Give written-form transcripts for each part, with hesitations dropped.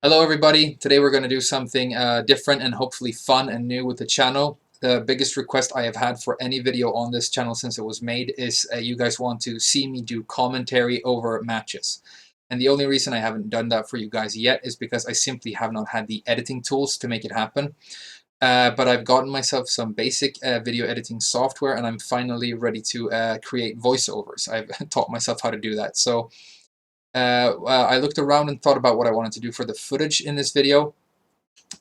Hello everybody, today we're going to do something different and hopefully fun and new with the channel. The biggest request I have had for any video on this channel since it was made is you guys want to see me do commentary over matches. And the only reason I haven't done that for you guys yet is because I simply have not had the editing tools to make it happen. But I've gotten myself some basic video editing software and I'm finally ready to create voiceovers. I've taught myself how to do that. So I looked around and thought about what I wanted to do for the footage in this video,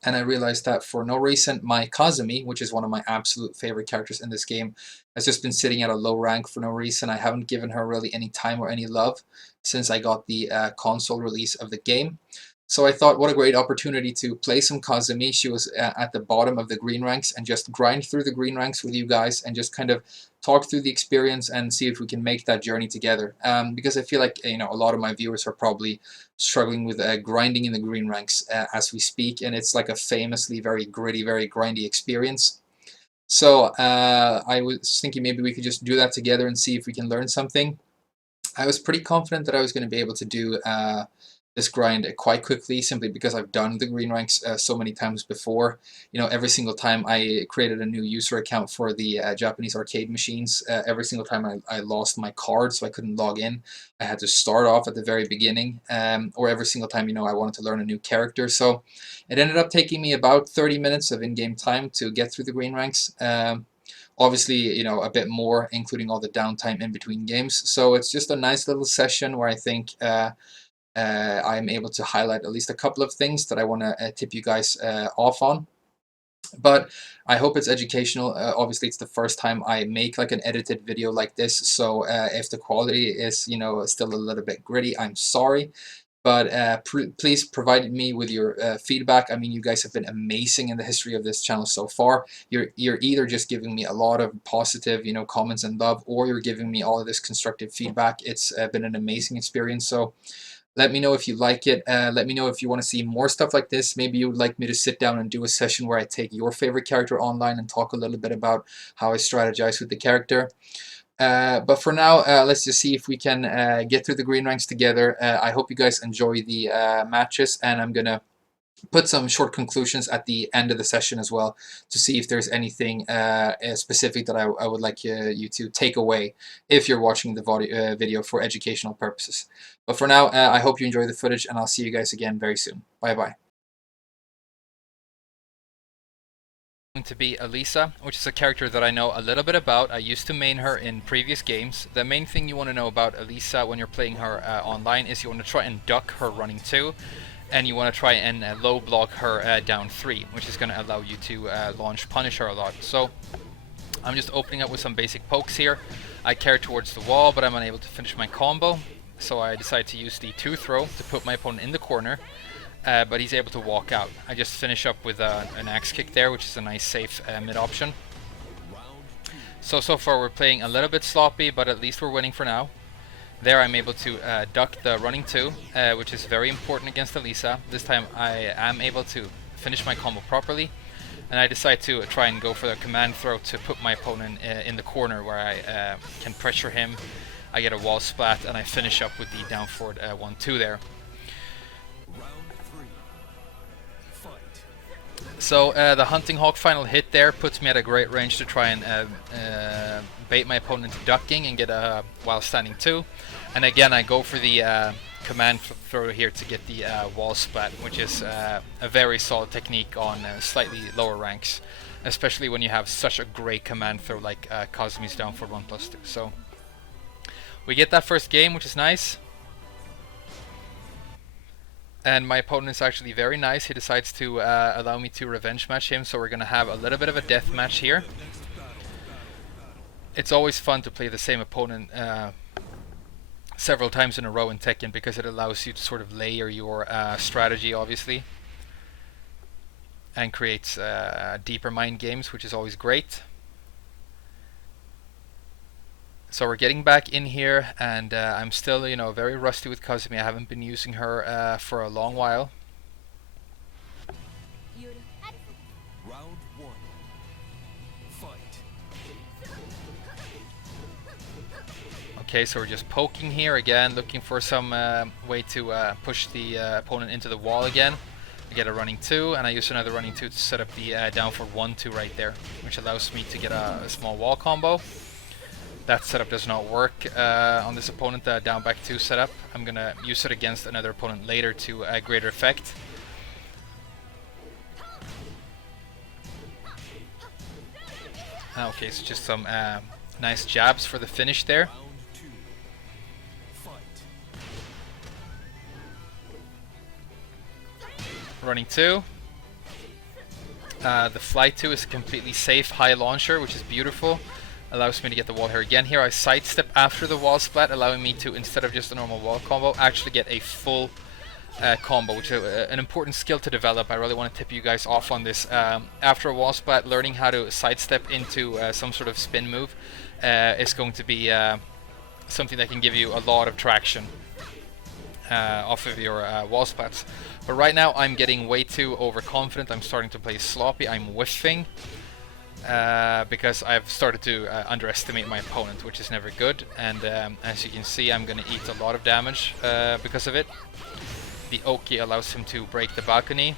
and I realized that for no reason my Kazumi, which is one of my absolute favorite characters in this game, has just been sitting at a low rank for no reason. I haven't given her really any time or any love since I got the console release of the game. So I thought, what a great opportunity to play some Kazumi. She was at the bottom of the green ranks and just grind through the green ranks with you guys and just kind of talk through the experience and see if we can make that journey together. Because I feel like a lot of my viewers are probably struggling with grinding in the green ranks as we speak, and it's like a famously very gritty, very grindy experience. So I was thinking maybe we could just do that together and see if we can learn something. I was pretty confident that I was going to be able to do this grind quite quickly, simply because I've done the green ranks so many times before. Every single time I created a new user account for the Japanese arcade machines, every single time I lost my card, so I couldn't log in. I had to start off at the very beginning, or every single time I wanted to learn a new character. So it ended up taking me about 30 minutes of in-game time to get through the green ranks. Obviously, a bit more, including all the downtime in between games. So it's just a nice little session where I think I'm able to highlight at least a couple of things that I want to tip you guys off on. But I hope it's educational. Obviously, it's the first time I make like an edited video like this, so if the quality is still a little bit gritty, I'm sorry. But please provide me with your feedback. I mean, you guys have been amazing in the history of this channel so far. You're either just giving me a lot of positive, comments and love, or you're giving me all of this constructive feedback. It's been an amazing experience. So let me know if you like it. Let me know if you want to see more stuff like this. Maybe you would like me to sit down and do a session where I take your favorite character online and talk a little bit about how I strategize with the character. But for now, let's just see if we can get through the green ranks together. I hope you guys enjoy the matches, and I'm gonna put some short conclusions at the end of the session as well to see if there's anything specific that I would like you to take away if you're watching the video for educational purposes. But for now, I hope you enjoy the footage, and I'll see you guys again very soon. Bye bye. To be Alisa, which is a character that I know a little bit about. I used to main her in previous games. The main thing you want to know about Alisa when you're playing her online is you want to try and duck her running 2, and you want to try and low block her down 3, which is going to allow you to launch Punisher a lot. So I'm just opening up with some basic pokes here. I carry towards the wall, but I'm unable to finish my combo, so I decide to use the 2 throw to put my opponent in the corner. But he's able to walk out. I just finish up with an axe kick there, which is a nice safe mid option. So far we're playing a little bit sloppy, but at least we're winning for now. There I'm able to duck the running 2, which is very important against Alisa. This time I am able to finish my combo properly, and I decide to try and go for the command throw to put my opponent in the corner where I can pressure him. I get a wall splat, and I finish up with the down forward 1-2 there. So the Hunting Hawk final hit there puts me at a great range to try and bait my opponent into ducking and get a while standing 2. And again I go for the command throw here to get the wall splat, which is a very solid technique on slightly lower ranks, especially when you have such a great command throw like Kazumi's down for 1+2. So we get that first game, which is nice. And my opponent is actually very nice. He decides to allow me to revenge match him, so we're going to have a little bit of a death match here. It's always fun to play the same opponent several times in a row in Tekken, because it allows you to sort of layer your strategy, obviously, and creates deeper mind games, which is always great. So we're getting back in here, and I'm still, very rusty with Kazumi. I haven't been using her for a long while. Round 1. Fight. Okay, so we're just poking here again, looking for some way to push the opponent into the wall again. I get a running 2, and I use another running 2 to set up the down for 1-2 right there, which allows me to get a small wall combo. That setup does not work on this opponent, the down back 2 setup. I'm going to use it against another opponent later to greater effect. Okay, so just some nice jabs for the finish there. Running 2. The fly 2 is a completely safe high launcher, which is beautiful. Allows me to get the wall here again. Here I sidestep after the wall splat, allowing me to, instead of just a normal wall combo, actually get a full combo, which is an important skill to develop. I really want to tip you guys off on this. After a wall splat, learning how to sidestep into some sort of spin move is going to be something that can give you a lot of traction off of your wall splats. But right now I'm getting way too overconfident. I'm starting to play sloppy. I'm whiffing because I've started to underestimate my opponent, which is never good. And as you can see, I'm going to eat a lot of damage because of it. The Oki allows him to break the balcony.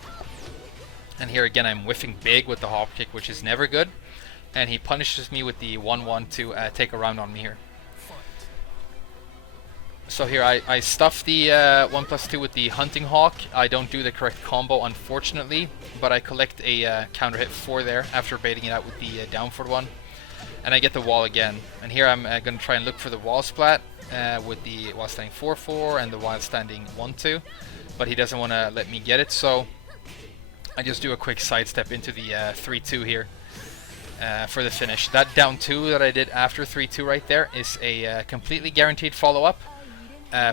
And here again I'm whiffing big with the hop kick, which is never good. And he punishes me with the 1-1 to take a round on me here. So here I stuff the 1+2 with the Hunting Hawk. I don't do the correct combo, unfortunately, but I collect a counter hit 4 there after baiting it out with the down forward 1. And I get the wall again. And here I'm going to try and look for the wall splat with the while standing 4-4 and the while standing 1-2. But he doesn't want to let me get it, so I just do a quick sidestep into the 3-2 here for the finish. That down 2 that I did after 3-2 right there is a completely guaranteed follow-up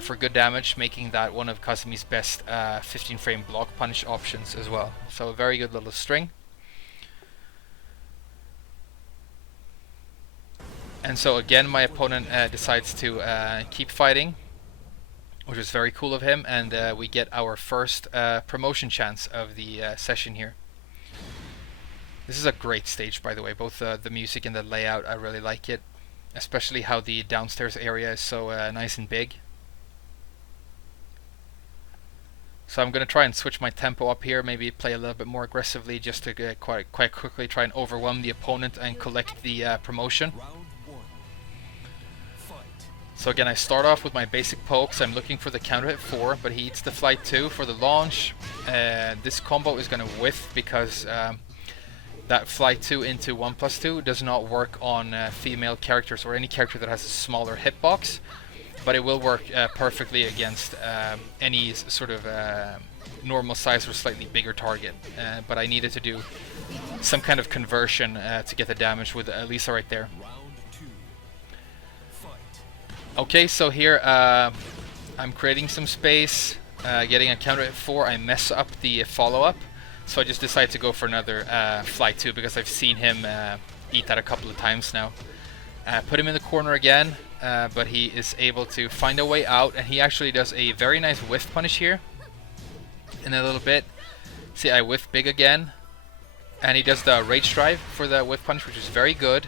for good damage, making that one of Kazumi's best 15 frame block punish options as well. So a very good little string. And so again my opponent decides to keep fighting, which was very cool of him, and we get our first promotion chance of the session here. This is a great stage, by the way. Both the music and the layout, I really like it, especially how the downstairs area is so nice and big. So I'm going to try and switch my tempo up here, maybe play a little bit more aggressively, just to quite quickly try and overwhelm the opponent and collect the promotion. So again, I start off with my basic pokes. I'm looking for the counter hit 4, but he eats the flight 2 for the launch. This combo is going to whiff because that flight 2 into 1+2 does not work on female characters or any character that has a smaller hitbox, but it will work perfectly against any sort of normal size or slightly bigger target. But I needed to do some kind of conversion to get the damage with Alisa right there. Okay, so here I'm creating some space, getting a counter hit 4. I mess up the follow-up, so I just decide to go for another flight 2 because I've seen him eat that a couple of times now. Put him in the corner again, but he is able to find a way out, and he actually does a very nice whiff punish here in a little bit. See, I whiff big again, and he does the rage drive for the whiff punish, which is very good.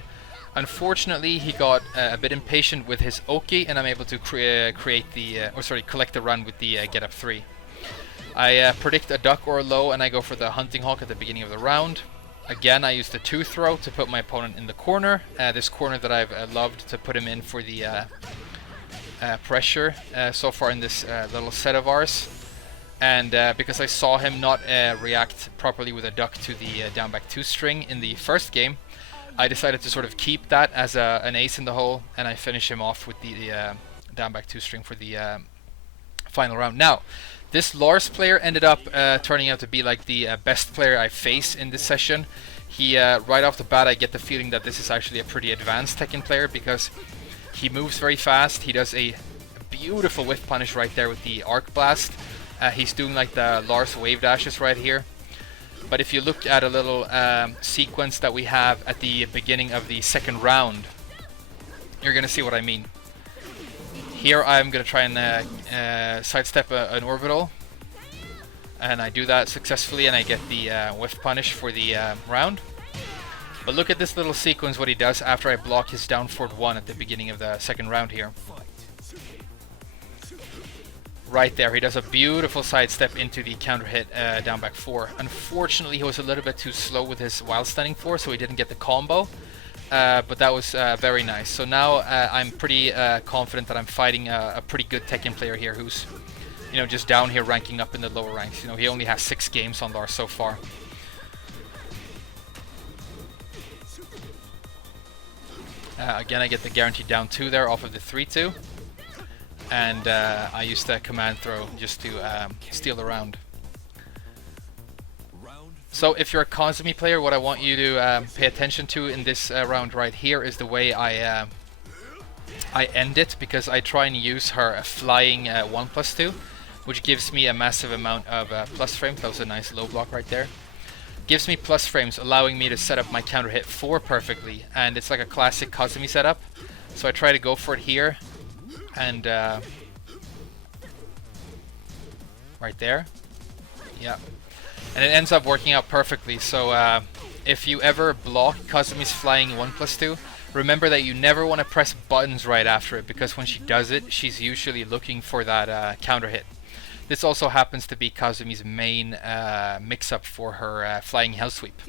Unfortunately, he got a bit impatient with his Oki, and I'm able to collect the run with the get up 3. I predict a duck or a low, and I go for the Hunting Hawk at the beginning of the round. Again, I use the 2 throw to put my opponent in the corner. This corner that I've loved to put him in for the pressure so far in this little set of ours. And because I saw him not react properly with a duck to the down back 2 string in the first game, I decided to sort of keep that as an ace in the hole, and I finish him off with the down back 2 string for the final round. Now, this Lars player ended up turning out to be like the best player I face in this session. He right off the bat, I get the feeling that this is actually a pretty advanced Tekken player because he moves very fast. He does a beautiful whiff punish right there with the arc blast. He's doing like the Lars wave dashes right here. But if you look at a little sequence that we have at the beginning of the second round, you're going to see what I mean. Here I'm going to try and sidestep an orbital, and I do that successfully, and I get the whiff punish for the round. But look at this little sequence, what he does after I block his down forward 1 at the beginning of the second round here. Right there, he does a beautiful sidestep into the counter hit down back 4. Unfortunately, he was a little bit too slow with his wild stunning 4, so he didn't get the combo. But that was very nice. So now I'm pretty confident that I'm fighting a pretty good Tekken player here who's, you know, just down here ranking up in the lower ranks. You know, he only has 6 games on Lars so far. Again, I get the guaranteed down 2 there off of the 3-2. And I used that command throw just to steal the round. So if you're a Kazumi player, what I want you to pay attention to in this round right here is the way I end it, because I try and use her flying 1+2, which gives me a massive amount of plus frames. That was a nice low block right there. Gives me plus frames, allowing me to set up my counter hit 4 perfectly, and it's like a classic Kazumi setup. So I try to go for it here. And right there, yeah, and it ends up working out perfectly. So if you ever block Kazumi's flying 1+2, remember that you never want to press buttons right after it, because when she does it, she's usually looking for that counter hit. This also happens to be Kazumi's main mix-up for her flying hell sweep.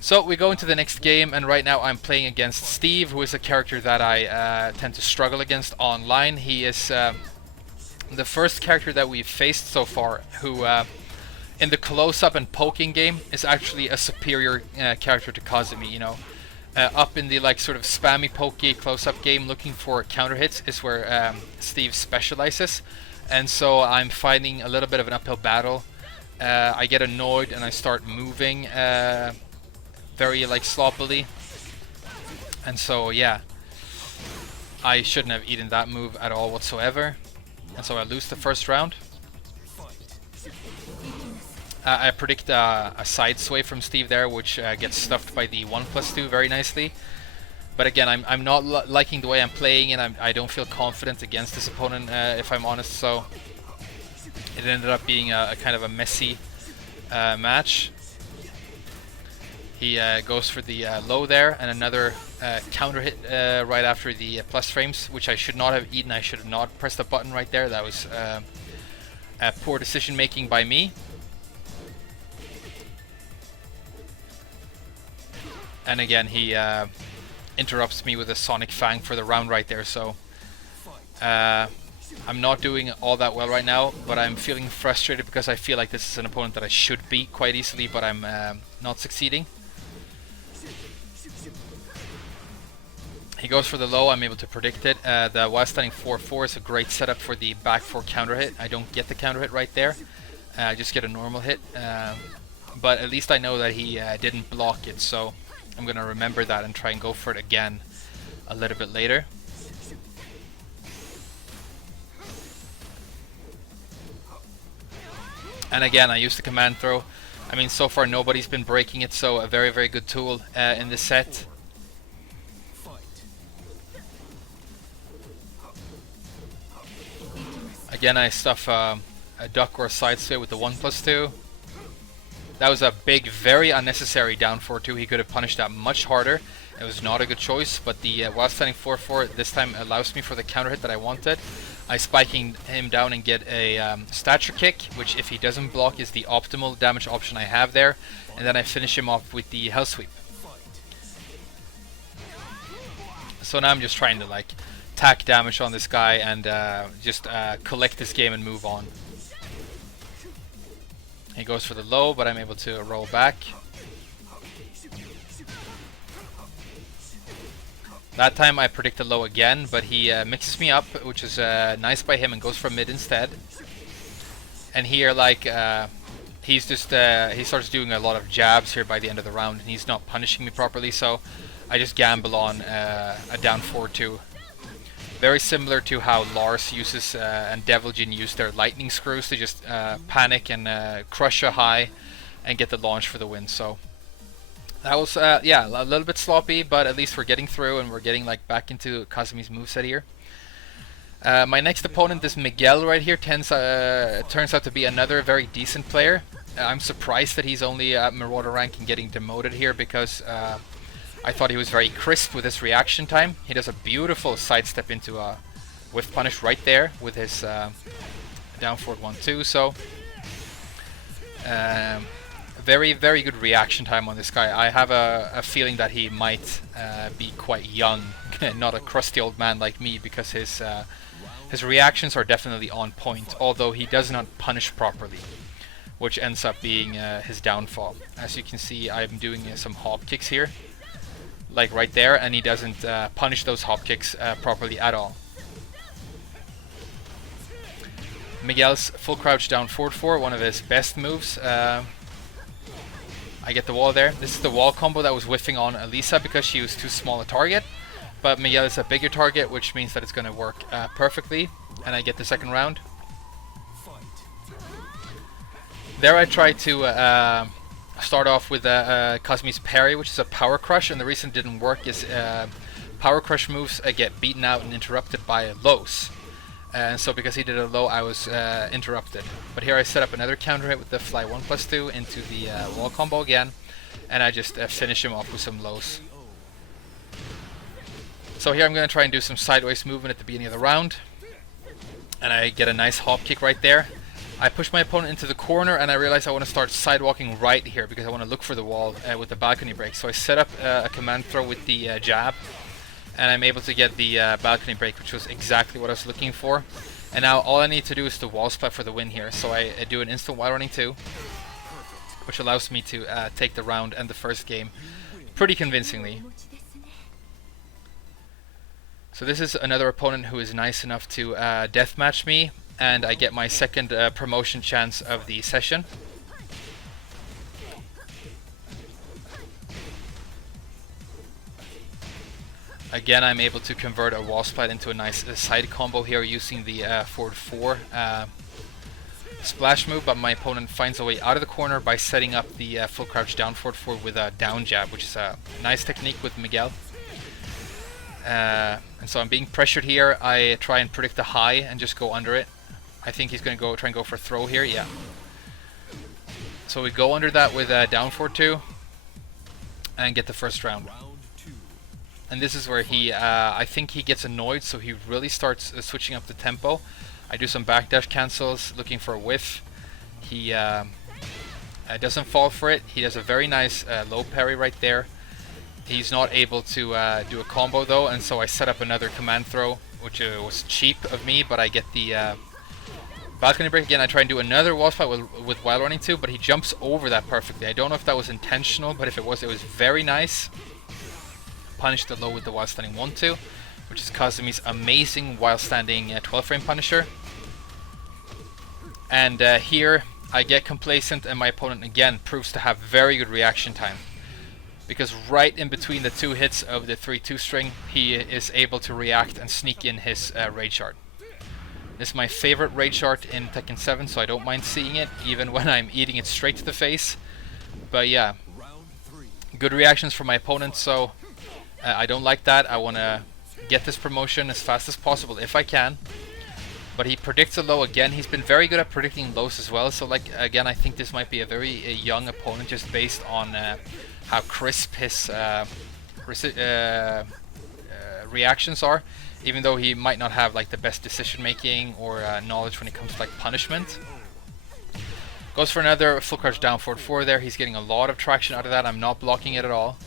So we go into the next game, and right now I'm playing against Steve, who is a character that I tend to struggle against online. He is the first character that we've faced so far who, in the close-up and poking game, is actually a superior character to Kazumi. You know, up in the like sort of spammy pokey close-up game, looking for counter hits is where Steve specializes, and so I'm fighting a little bit of an uphill battle. I get annoyed and I start moving very like sloppily, and so yeah, I shouldn't have eaten that move at all whatsoever, and so I lose the first round. I predict a side sway from Steve there, which gets stuffed by the 1+2 very nicely. But again, I'm not liking the way I'm playing, and I don't feel confident against this opponent, if I'm honest. So it ended up being a kind of a messy match. He goes for the low there, and another counter hit right after the plus frames, which I should not have eaten. I should have not pressed the button right there. That was poor decision making by me. And again, he interrupts me with a Sonic Fang for the round right there. So I'm not doing all that well right now, but I'm feeling frustrated because I feel like this is an opponent that I should beat quite easily, but I'm not succeeding. He goes for the low, I'm able to predict it. The while standing 4-4 is a great setup for the back 4 counter hit. I don't get the counter hit right there. I just get a normal hit. But at least I know that he didn't block it, so I'm going to remember that and try and go for it again a little bit later. And again, I use the command throw. I mean, so far nobody's been breaking it, so a very, very good tool in this set. Again, I stuff a duck or a side sway with the 1+2. That was a big, very unnecessary down 4-2. He could have punished that much harder. It was not a good choice, but the while standing 4-4 this time allows me for the counter hit that I wanted. I spiking him down and get a stature kick, which if he doesn't block is the optimal damage option I have there. And then I finish him off with the hell sweep. So now I'm just trying to like tack damage on this guy and just collect this game and move on. He goes for the low, but I'm able to roll back. That time I predict the low again, but he mixes me up, which is nice by him, and goes for mid instead. And here, like, he's just he starts doing a lot of jabs here by the end of the round, and he's not punishing me properly, so I just gamble on a down 4-2. Very similar to how Lars uses and Devil Jin use their lightning screws to just panic and crush a high and get the launch for the win. So that was yeah, a little bit sloppy, but at least we're getting through and we're getting like back into Kazumi's moveset here. My next opponent, this Miguel right here, turns out to be another very decent player. I'm surprised that he's only at Marauder rank and getting demoted here, because I thought he was very crisp with his reaction time. He does a beautiful sidestep into a whiff punish right there with his down forward 1-2. So very, very good reaction time on this guy. I have a feeling that he might be quite young, not a crusty old man like me, because his reactions are definitely on point, although he does not punish properly, which ends up being his downfall. As you can see, I'm doing some hop kicks here, like right there, and he doesn't punish those hop kicks properly at all. Miguel's full crouch down forward 4, one of his best moves. I get the wall there. This is the wall combo that was whiffing on Alisa because she was too small a target. But Miguel is a bigger target, which means that it's going to work perfectly. And I get the second round. There I try to start off with Kazumi's parry, which is a power crush. And the reason it didn't work is power crush moves get beaten out and interrupted by lows. And so because he did a low, I was interrupted. But here I set up another counter hit with the fly 1+2 into the wall combo again. And I just finish him off with some lows. So here I'm going to try and do some sideways movement at the beginning of the round. And I get a nice hop kick right there. I push my opponent into the corner and I realize I want to start sidewalking right here because I want to look for the wall with the balcony break. So I set up a command throw with the jab. And I'm able to get the balcony break, which was exactly what I was looking for. And now all I need to do is the wall splat for the win here. So I do an instant wall running 2, which allows me to take the round and the first game pretty convincingly. So this is another opponent who is nice enough to deathmatch me, and I get my second promotion chance of the session. Again, I'm able to convert a wall splat into a nice side combo here using the forward 4 splash move, but my opponent finds a way out of the corner by setting up the full crouch down forward 4 with a down jab, which is a nice technique with Miguel. And so I'm being pressured here. I try and predict the high and just go under it. I think he's going to try and go for a throw here, yeah. So we go under that with a down forward 2 and get the first round. And this is where he, I think he gets annoyed, so he really starts switching up the tempo. I do some backdash cancels, looking for a whiff. He doesn't fall for it. He does a very nice low parry right there. He's not able to do a combo though, and so I set up another command throw, which was cheap of me, but I get the balcony break again. I try and do another wall spot with while running 2, but he jumps over that perfectly. I don't know if that was intentional, but if it was very nice. Punish the low with the while standing 1-2, which is Kazumi's amazing while standing 12 frame punisher. And here I get complacent and my opponent again proves to have very good reaction time, because right in between the 2 hits of the 3-2 string he is able to react and sneak in his rage art. This is my favorite rage art in Tekken 7, so I don't mind seeing it even when I'm eating it straight to the face. But yeah, good reactions from my opponent, so I don't like that. I want to get this promotion as fast as possible if I can. But he predicts a low again. He's been very good at predicting lows as well. So like again, I think this might be a very young opponent just based on how crisp his reactions are. Even though he might not have like the best decision making or knowledge when it comes to like punishment. Goes for another full crouch down forward 4 there. He's getting a lot of traction out of that. I'm not blocking it at all.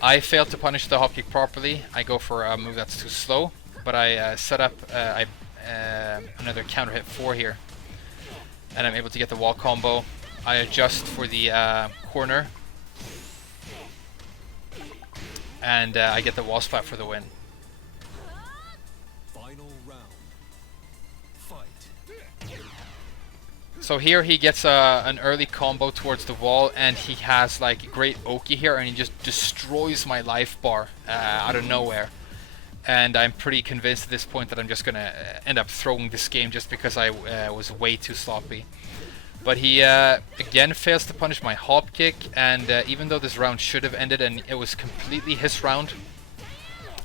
I failed to punish the hop kick properly. I go for a move that's too slow, but I set up another counter hit 4 here, and I'm able to get the wall combo. I adjust for the corner, and I get the wall splat for the win. Final round. Fight. So here he gets an early combo towards the wall, and he has like great Oki here, and he just destroys my life bar out of nowhere. And I'm pretty convinced at this point that I'm just gonna end up throwing this game just because I was way too sloppy. But he again fails to punish my hop kick, and even though this round should have ended and it was completely his round,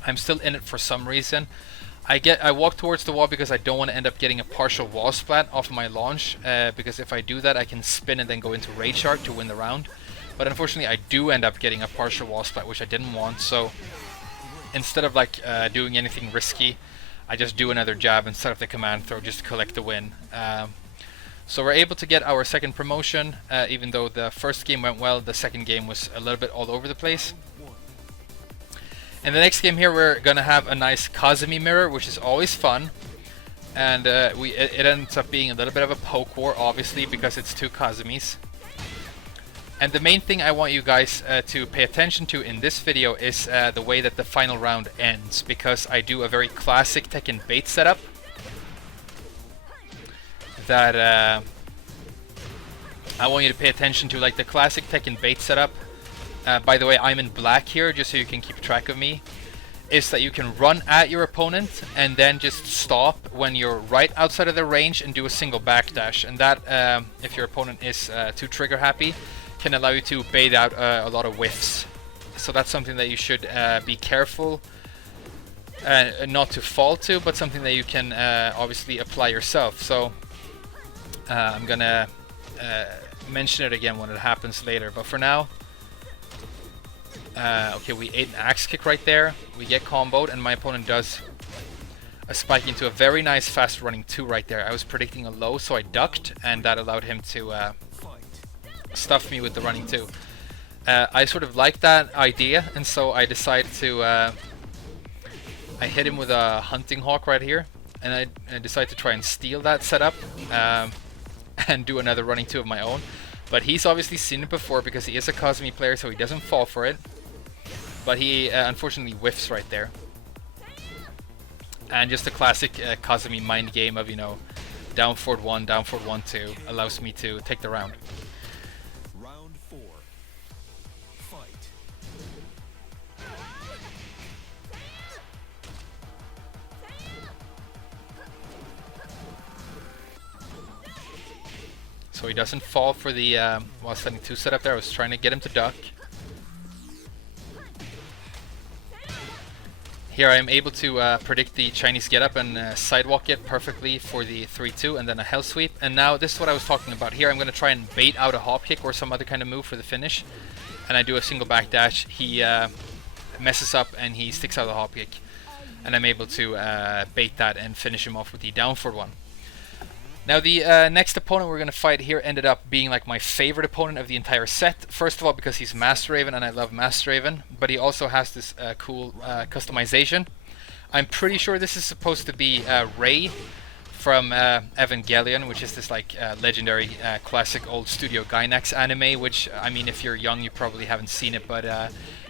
I'm still in it for some reason. I walk towards the wall because I don't want to end up getting a partial wall splat off of my launch, because if I do that I can spin and then go into rage art to win the round. But unfortunately I do end up getting a partial wall splat, which I didn't want, so instead of like doing anything risky, I just do another jab and set up the command throw just to collect the win. So we're able to get our second promotion, even though the first game went well, the second game was a little bit all over the place. In the next game here, we're going to have a nice Kazumi mirror, which is always fun. And it ends up being a little bit of a poke war, obviously, because it's two Kazumis. And the main thing I want you guys to pay attention to in this video is the way that the final round ends, because I do a very classic Tekken bait setup that I want you to pay attention to, like the classic Tekken bait setup. By the way, I'm in black here, just so you can keep track of me. Is that you can run at your opponent and then just stop when you're right outside of the range and do a single backdash. And that, if your opponent is too trigger happy, can allow you to bait out a lot of whiffs. So that's something that you should be careful not to fall to, but something that you can obviously apply yourself. So I'm gonna mention it again when it happens later, but for now, okay, we ate an axe kick right there, we get comboed, and my opponent does a spike into a very nice fast running 2 right there. I was predicting a low, so I ducked, and that allowed him to stuff me with the running 2. I sort of like that idea, and so I decided to I hit him with a hunting hawk right here, and I decided to try and steal that setup and do another running 2 of my own. But he's obviously seen it before because he is a Kazumi player, so he doesn't fall for it. But he unfortunately whiffs right there. And just a classic Kazumi mind game of, you know, down forward 1, down forward 1, 2 allows me to take the round. Round 4. Fight. So he doesn't fall for the while setting 2 setup there. I was trying to get him to duck. Here I am able to predict the Chinese get-up and sidewalk it perfectly for the 3-2 and then a hell sweep. And now this is what I was talking about. Here I'm going to try and bait out a hop kick or some other kind of move for the finish. And I do a single back dash. He messes up and he sticks out the hop kick. And I'm able to bait that and finish him off with the down forward 1. Now the next opponent we're going to fight here ended up being like my favorite opponent of the entire set. First of all, because he's Master Raven and I love Master Raven, but he also has this cool customization. I'm pretty sure this is supposed to be Ray from Evangelion, which is this like legendary classic old Studio Gainax anime, which, I mean, if you're young you probably haven't seen it, but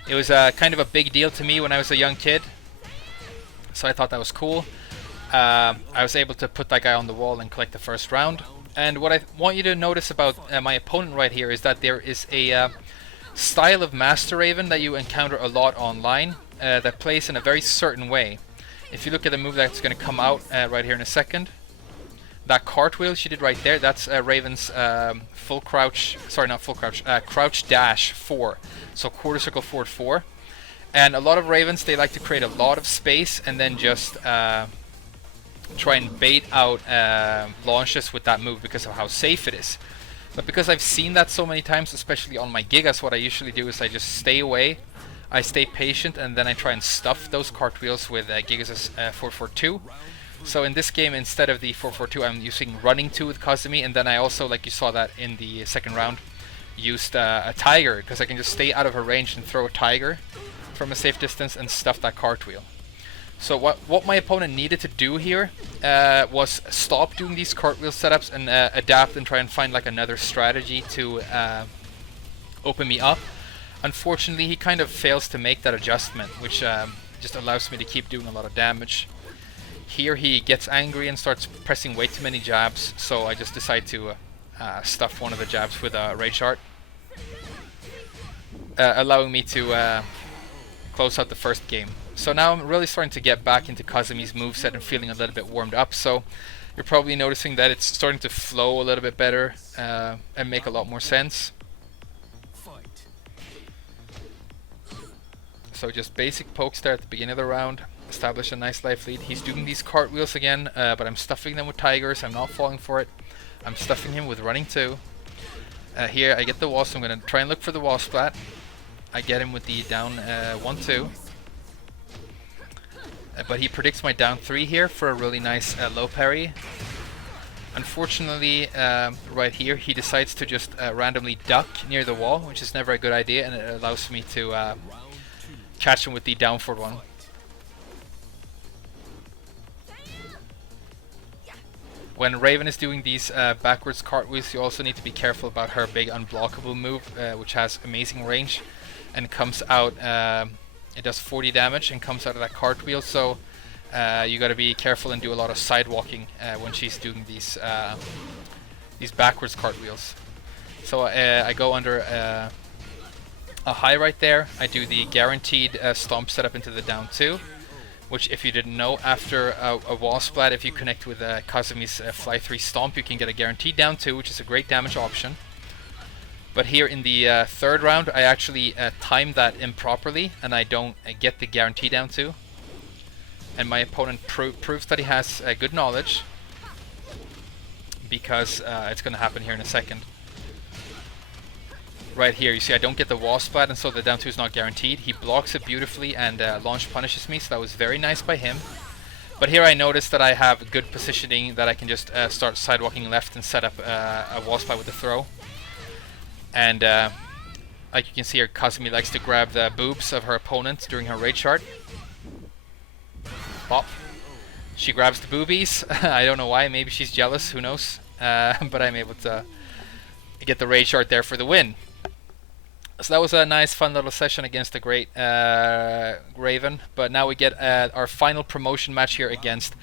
it was kind of a big deal to me when I was a young kid, so I thought that was cool. I was able to put that guy on the wall and collect the first round. And what I want you to notice about my opponent right here is that there is a style of Master Raven that you encounter a lot online that plays in a very certain way. If you look at the move that's going to come out right here in a second, that cartwheel she did right there, that's Raven's full crouch, sorry not full crouch, crouch dash 4. So quarter circle forward 4. And a lot of Ravens, they like to create a lot of space and then just try and bait out launches with that move because of how safe it is. But because I've seen that so many times, especially on my Gigas, what I usually do is I just stay away, I stay patient, and then I try and stuff those cartwheels with Gigas' 442. So in this game, instead of the 442, I'm using running 2 with Kazumi, and then I also, like you saw that in the second round, used a tiger, because I can just stay out of her range and throw a tiger from a safe distance and stuff that cartwheel. So what my opponent needed to do here was stop doing these cartwheel setups and adapt and try and find like another strategy to open me up. Unfortunately, he kind of fails to make that adjustment, which just allows me to keep doing a lot of damage. Here he gets angry and starts pressing way too many jabs, so I just decide to stuff one of the jabs with a Rage Art, allowing me to close out the first game. So now I'm really starting to get back into Kazumi's moveset and feeling a little bit warmed up, so you're probably noticing that it's starting to flow a little bit better and make a lot more sense. So just basic pokes there at the beginning of the round, establish a nice life lead. He's doing these cartwheels again, but I'm stuffing them with tigers. I'm not falling for it. I'm stuffing him with running 2. Here I get the wall, so I'm going to try and look for the wall splat. I get him with the down 1-2. but he predicts my down 3 here for a really nice low parry. Unfortunately, right here, he decides to just randomly duck near the wall, which is never a good idea, and it allows me to catch him with the down forward one. When Raven is doing these backwards cartwheels, you also need to be careful about her big unblockable move, which has amazing range, and comes out, it does 40 damage and comes out of that cartwheel, so you gotta be careful and do a lot of side walking when she's doing these backwards cartwheels. So I go under a high right there. I do the guaranteed stomp setup into the down 2, which, if you didn't know, after a wall splat, if you connect with Kazumi's fly 3 stomp, you can get a guaranteed down 2, which is a great damage option. But here in the third round, I actually timed that improperly, and I don't get the guarantee down 2. And my opponent proves that he has good knowledge, because it's going to happen here in a second. Right here, you see I don't get the wall splat, and so the down 2 is not guaranteed. He blocks it beautifully and launch punishes me, so that was very nice by him. But here I noticed that I have good positioning, that I can just start sidewalking left and set up a wall splat with the throw. And like you can see here, Kazumi likes to grab the boobs of her opponent during her raid chart. Pop. She grabs the boobies. I don't know why, maybe she's jealous, who knows. But I'm able to get the raid chart there for the win. So that was a nice fun little session against the great Raven. But now we get our final promotion match here against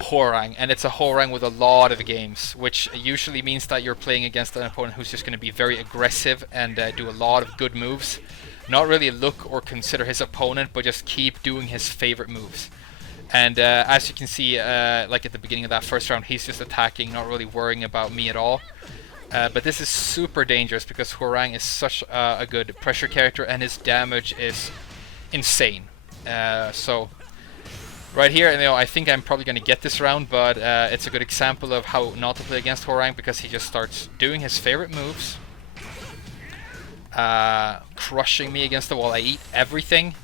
Hwoarang, and it's a Hwoarang with a lot of games, which usually means that you're playing against an opponent who's just going to be very aggressive and do a lot of good moves. Not really look or consider his opponent, but just keep doing his favorite moves. And as you can see, like at the beginning of that first round, he's just attacking, not really worrying about me at all. But this is super dangerous because Hwoarang is such a good pressure character, and his damage is insane. So right here, I think I'm probably going to get this round, but it's a good example of how not to play against Hwoarang, because he just starts doing his favorite moves, crushing me against the wall. I eat everything,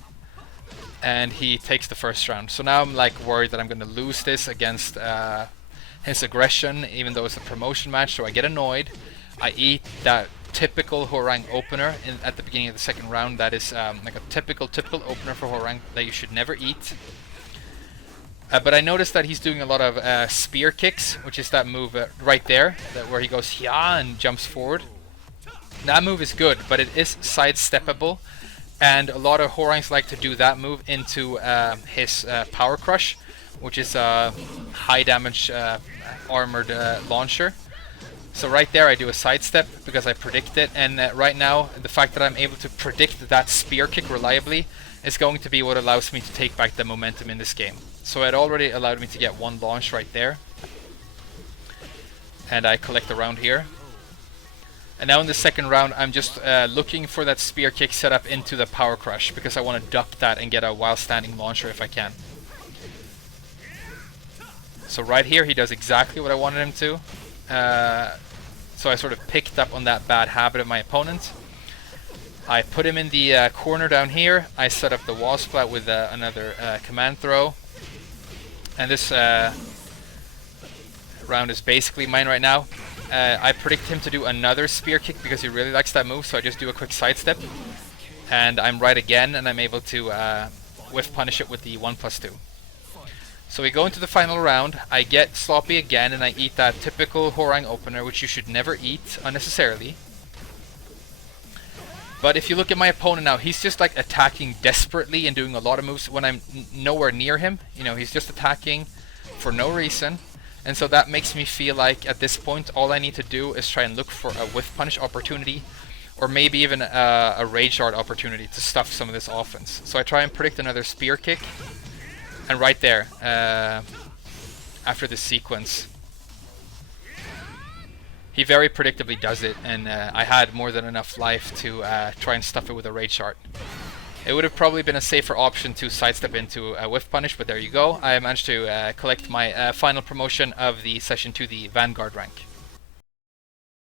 and he takes the first round. So now I'm like worried that I'm going to lose this against his aggression, even though it's a promotion match, so I get annoyed. I eat that typical Hwoarang opener at the beginning of the second round. That is like a typical opener for Hwoarang that you should never eat. But I noticed that he's doing a lot of spear kicks, which is that move right there, where he goes yeah and jumps forward. That move is good, but it is sidesteppable, and a lot of Hwoarangs like to do that move into his Power Crush, which is a high damage armored launcher. So right there I do a sidestep because I predict it, and right now the fact that I'm able to predict that spear kick reliably is going to be what allows me to take back the momentum in this game. So it already allowed me to get one launch right there, and I collect the round here. And now in the second round I'm just looking for that spear kick set up into the Power Crush, because I want to duck that and get a while standing launcher if I can. So right here he does exactly what I wanted him to. So I sort of picked up on that bad habit of my opponent. I put him in the corner down here. I set up the wall splat with another command throw. And this round is basically mine right now. I predict him to do another spear kick because he really likes that move, so I just do a quick sidestep. And I'm right again, and I'm able to whiff punish it with the 1+2. So we go into the final round. I get sloppy again, and I eat that typical Hwoarang opener, which you should never eat unnecessarily. But if you look at my opponent now, he's just like attacking desperately and doing a lot of moves when I'm nowhere near him. He's just attacking for no reason. And so that makes me feel like at this point all I need to do is try and look for a whiff punish opportunity, or maybe even a rage art opportunity to stuff some of this offense. So I try and predict another spear kick. And right there, after this sequence, he very predictably does it, and I had more than enough life to try and stuff it with a rage shard. It would have probably been a safer option to sidestep into a whiff punish, but there you go. I managed to collect my final promotion of the session to the Vanguard rank.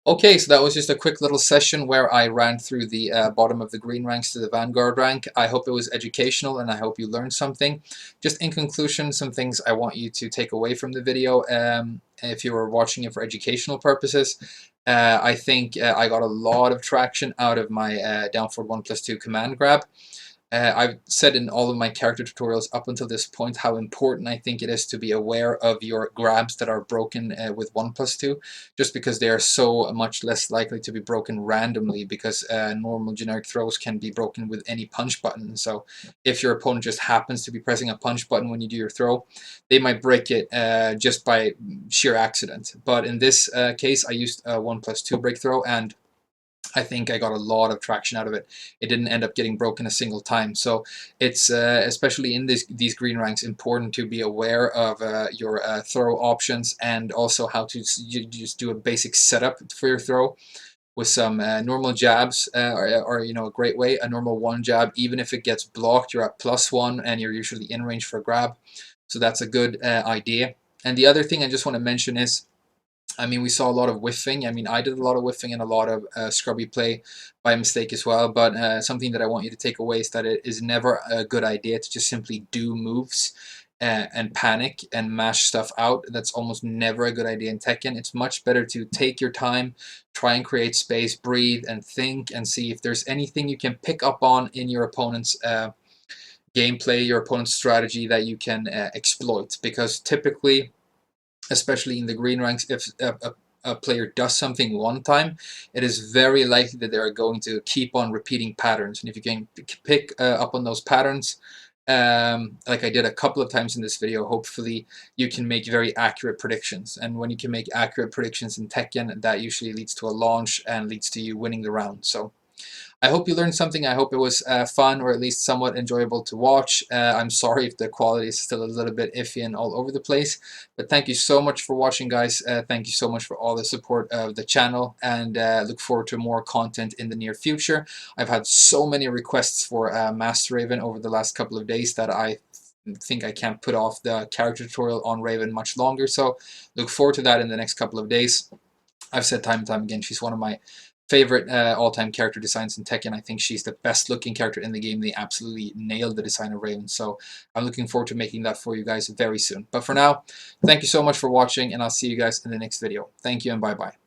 Okay, so that was just a quick little session where I ran through the bottom of the green ranks to the Vanguard rank. I hope it was educational and I hope you learned something. Just in conclusion, some things I want you to take away from the video if you were watching it for educational purposes. I think I got a lot of traction out of my down forward 1+2 command grab. I've said in all of my character tutorials up until this point how important I think it is to be aware of your grabs that are broken with 1+2, just because they are so much less likely to be broken randomly, because normal generic throws can be broken with any punch button. So if your opponent just happens to be pressing a punch button when you do your throw, they might break it just by sheer accident. But in this case, I used a 1+2 break throw, and I think I got a lot of traction out of it. It didn't end up getting broken a single time. So it's, especially in these green ranks, important to be aware of your throw options, and also how to just do a basic setup for your throw with some normal jabs, or you know, a great way, a normal one jab. Even if it gets blocked, you're at +1 and you're usually in range for a grab. So that's a good idea. And the other thing I just want to mention is, I mean, we saw a lot of whiffing. I mean, I did a lot of whiffing and a lot of scrubby play by mistake as well. But something that I want you to take away is that it is never a good idea to just simply do moves and panic and mash stuff out. That's almost never a good idea in Tekken. It's much better to take your time, try and create space, breathe, and think, and see if there's anything you can pick up on in your opponent's gameplay, your opponent's strategy, that you can exploit. Because typically, especially in the green ranks, if a player does something one time, it is very likely that they are going to keep on repeating patterns. And if you can pick up on those patterns, like I did a couple of times in this video, hopefully you can make very accurate predictions. And when you can make accurate predictions in Tekken, that usually leads to a launch and leads to you winning the round. So I hope you learned something. I hope it was fun, or at least somewhat enjoyable to watch. I'm sorry if the quality is still a little bit iffy and all over the place, but thank you so much for watching, guys. Thank you so much for all the support of the channel, and look forward to more content in the near future. I've had so many requests for Master Raven over the last couple of days that I think I can't put off the character tutorial on Raven much longer, so look forward to that in the next couple of days. I've said time and time again, she's one of my favorite all-time character designs in Tekken. I think she's the best looking character in the game. They absolutely nailed the design of Raven, so I'm looking forward to making that for you guys very soon. But for now, thank you so much for watching, and I'll see you guys in the next video. Thank you, and bye-bye.